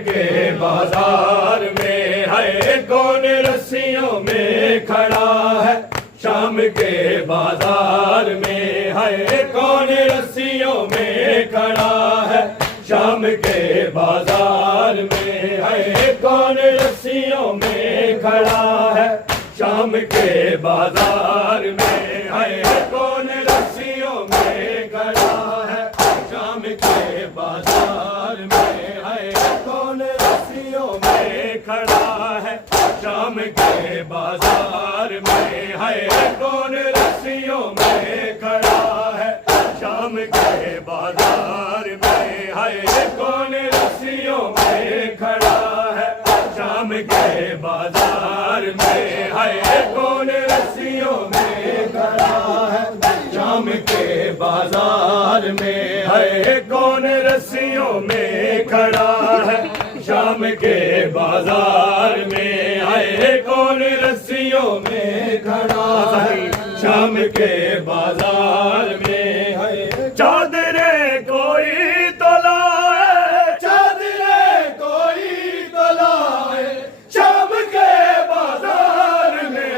के बाजार में है कौन रस्सियों में खड़ा है। शाम के बाजार में है कौन रस्सियों में खड़ा है। शाम के बाजार में है कौन रस्सियों में खड़ा है। शाम के बाजार में है कौन रस्सियों में खड़ा है। शाम के बाजार में है कौन रस्सियों में खड़ा है। शाम के बाजार में है कौन रस्सियों में खड़ा है। शाम के बाजार में है कौन रस्सियों में खड़ा है। शाम के बाजार में है कौन रस्सियों में खड़ा है। शाम के बाजार में है कौन रस्सियों में खड़ा है। शाम के बाजार में है कौन रस्सियों में खड़ा है। शाम के बाजार में है चादरे कोई तो लाए। चादरे कोई तो लाए। शाम के बाजार में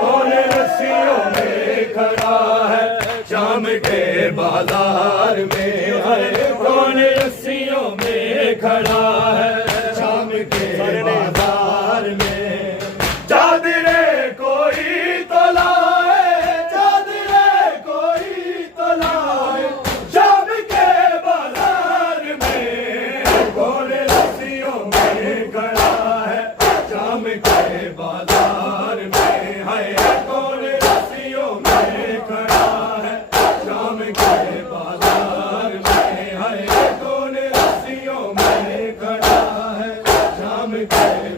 कौन रस्सियों में खड़ा है। शाम के बाजार में है कौन रस्सियों में खड़ा है। शाम के बाजार में चादरे कोई तो लाए। चादरे कोई तो लाए। शाम के बाजार में कौन रस्सियों में खड़ा है। शाम के बाजार में है कौन रस्सियों में खड़ा है। शाम के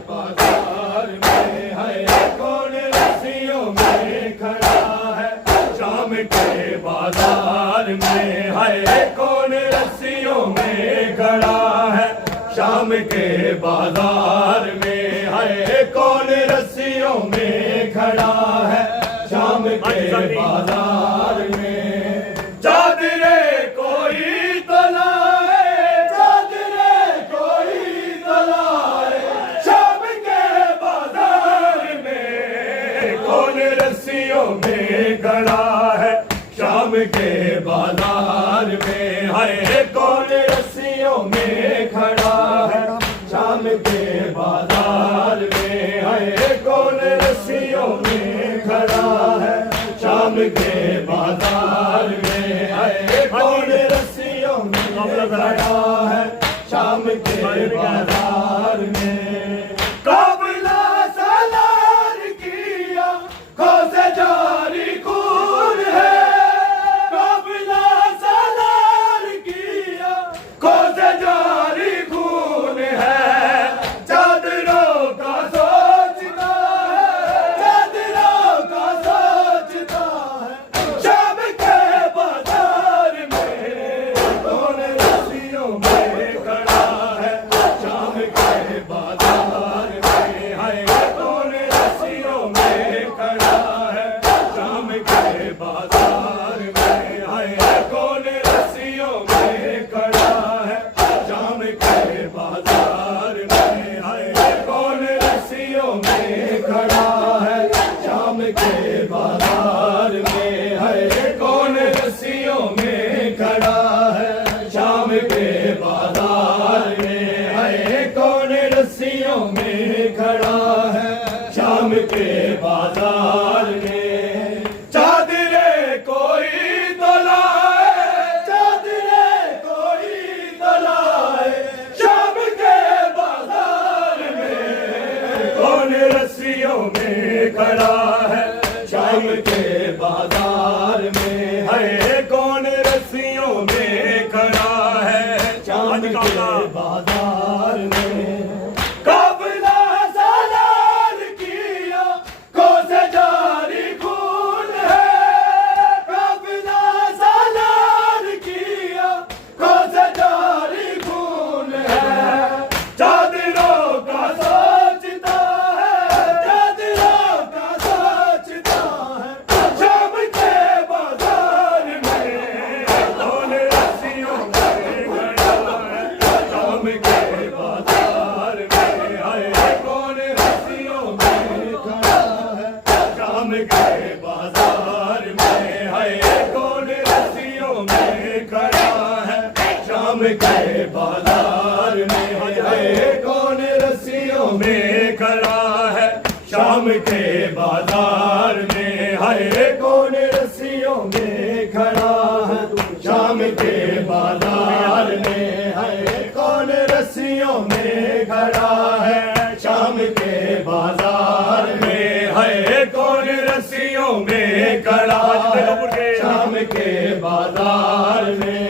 बाजार में है कौन रस्सियों में खड़ा है। शाम के बाजार में है कौन रस्सियों में खड़ा है। शाम के बाजार में है कौन रस्सियों में खड़ा है। शाम के बाजार में है कौन रस्सियों में खड़ा है। शाम के बाजार में चादरे कोई तो लाए। चादरे कोई तो लाए। शाम के बाजार में कौन रस्सियों में खड़ा है। शाम के बाजार में है कौन रस्सियों में खड़ा है। शाम के बाजार में है कौन रस्सियों में खड़ा है। शाम के बाजार में है कौन रस्सियों में खड़ा है। शाम के बाजार में काबला सालार किया खोसे जारी खून है। काबला सालार किया खोसे जारी खून है। चादरों का सोचता है। चादरों का सोचता है। शाम के बाजार में कौन रस्सियों में खड़ा है। शाम के बाजार में है कौन रस्सियों में खड़ा है। शाम के बाजार में है कौन रस्सियों में खड़ा है। शाम के बाजार में है कौन रस्सियों में खड़ा है। शाम के बाजार में है कौन रस्सियों में खड़ा है। शाम के बाजार में है कौन रस्सियों में खड़ा है। शाम के बाजार में चादरे कोई तो लाए। चादरे कोई तो लाए। शाम के बाजार में कौन रस्सियों में खड़ा है। शाम के बाजार में है कौन रस्सियों में खड़ा है। शाम के बाजार में काबला सालार किया खोसे जा शाम के बाजार में है कौन रस्सियों में खड़ा है शाम के बाजार में है कौन रस्सियों में खड़ा है शाम के बाजार में है कौन रस्सियों में खड़ा है शाम के बाजार में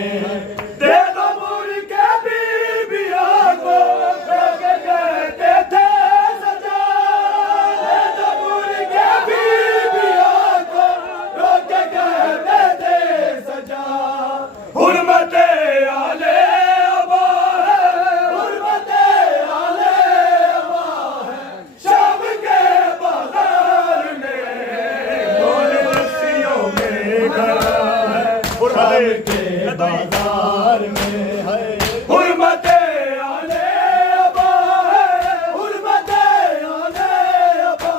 दे दो मुर्गे बीबिया को रोके कहते थे सजा दे दो मुर्गे बीबिया को रोके कहते थे सजा हुर्मते आले अबा है हुर्मते आले अबा है शाम के बाजार में कौन रस्सियों में खड़ा है शाम के बाजार में है हुर्मते आले अबा है हुर्मते आले अबा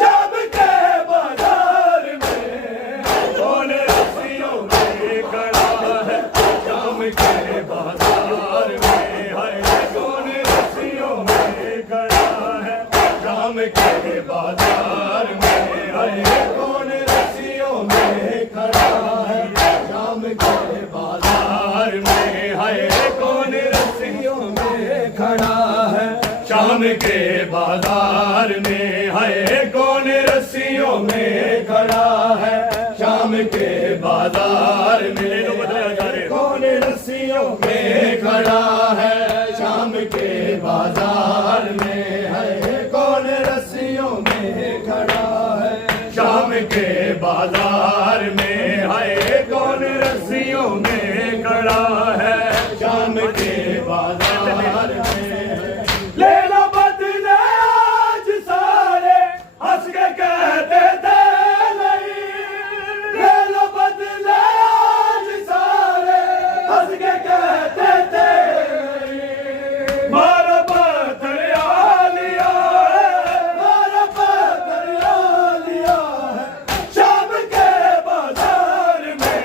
शाम के बाजार में कौन रस्सियों में खड़ा है शाम के बाजार में है कौन रस्सियों में खड़ा है शाम के बाजार में है कौन रस्सियों में खड़ा है शाम के बाजार में है कौन रस्सियों में खड़ा है शाम के बाजार में है कौन रस्सियों में खड़ा है शाम के बाजार में कौन रस्सियों में खड़ा है शाम के बाजार में है कौन रस्सियों में खड़ा है शाम के बाजार में है कौन रस्सियों में खड़ा है शाम के बाजार में ले लो बदले आज सारे हंस के कहते थे नहीं ले लो बदले आज सारे हंस के कहते थे नहीं मारा पत्थर आ लिया है मारा पत्थर आ लिया है शाम के बाजार में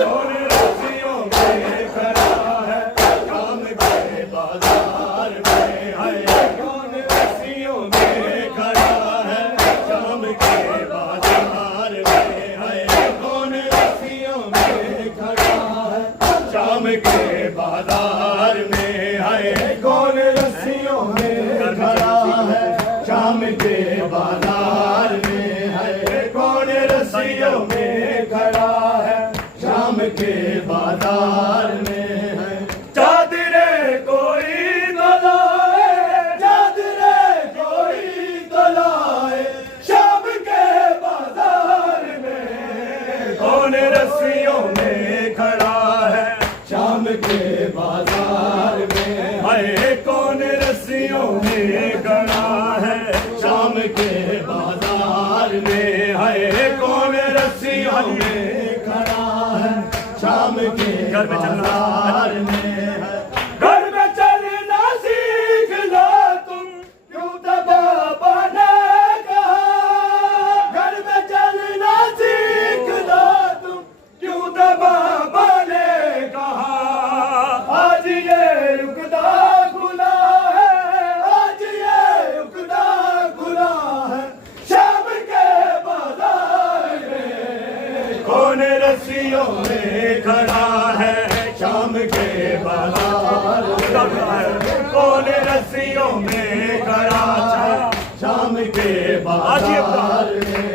कौन रस्सियों में खड़ा है शाम के बाजार में है कौन रस्सियों में खड़ा है शाम के बाजार में है कौन रस्सियों में खड़ा है शाम के बाजार में है कौन रस्सियों में खड़ा है शाम के बाजार में है कौन रस्सियों में खड़ा है शाम के बाजार में है चादरे कोई तो लाए चादरे कोई तो लाए शाम के बाजार में कौन रस्सियों में खड़ा है शाम के बाजार में है कौन रस्सियों में खड़ा है शाम के बाजार में है कौन रस्सियों में खड़ा है शाम के बाजार में है घर में चलना सीख लो तुम क्यों दबा बने कहा घर में चलना सीख लो तुम क्यों दबा बने कहा आज ये रुकदा खुला है आज ये रुकदा खुला है शाम के बाजार में कौन रस्सियों में खड़ा है शाम के बाजार में कौन रस्सियों में खड़ा है शाम के बाजार में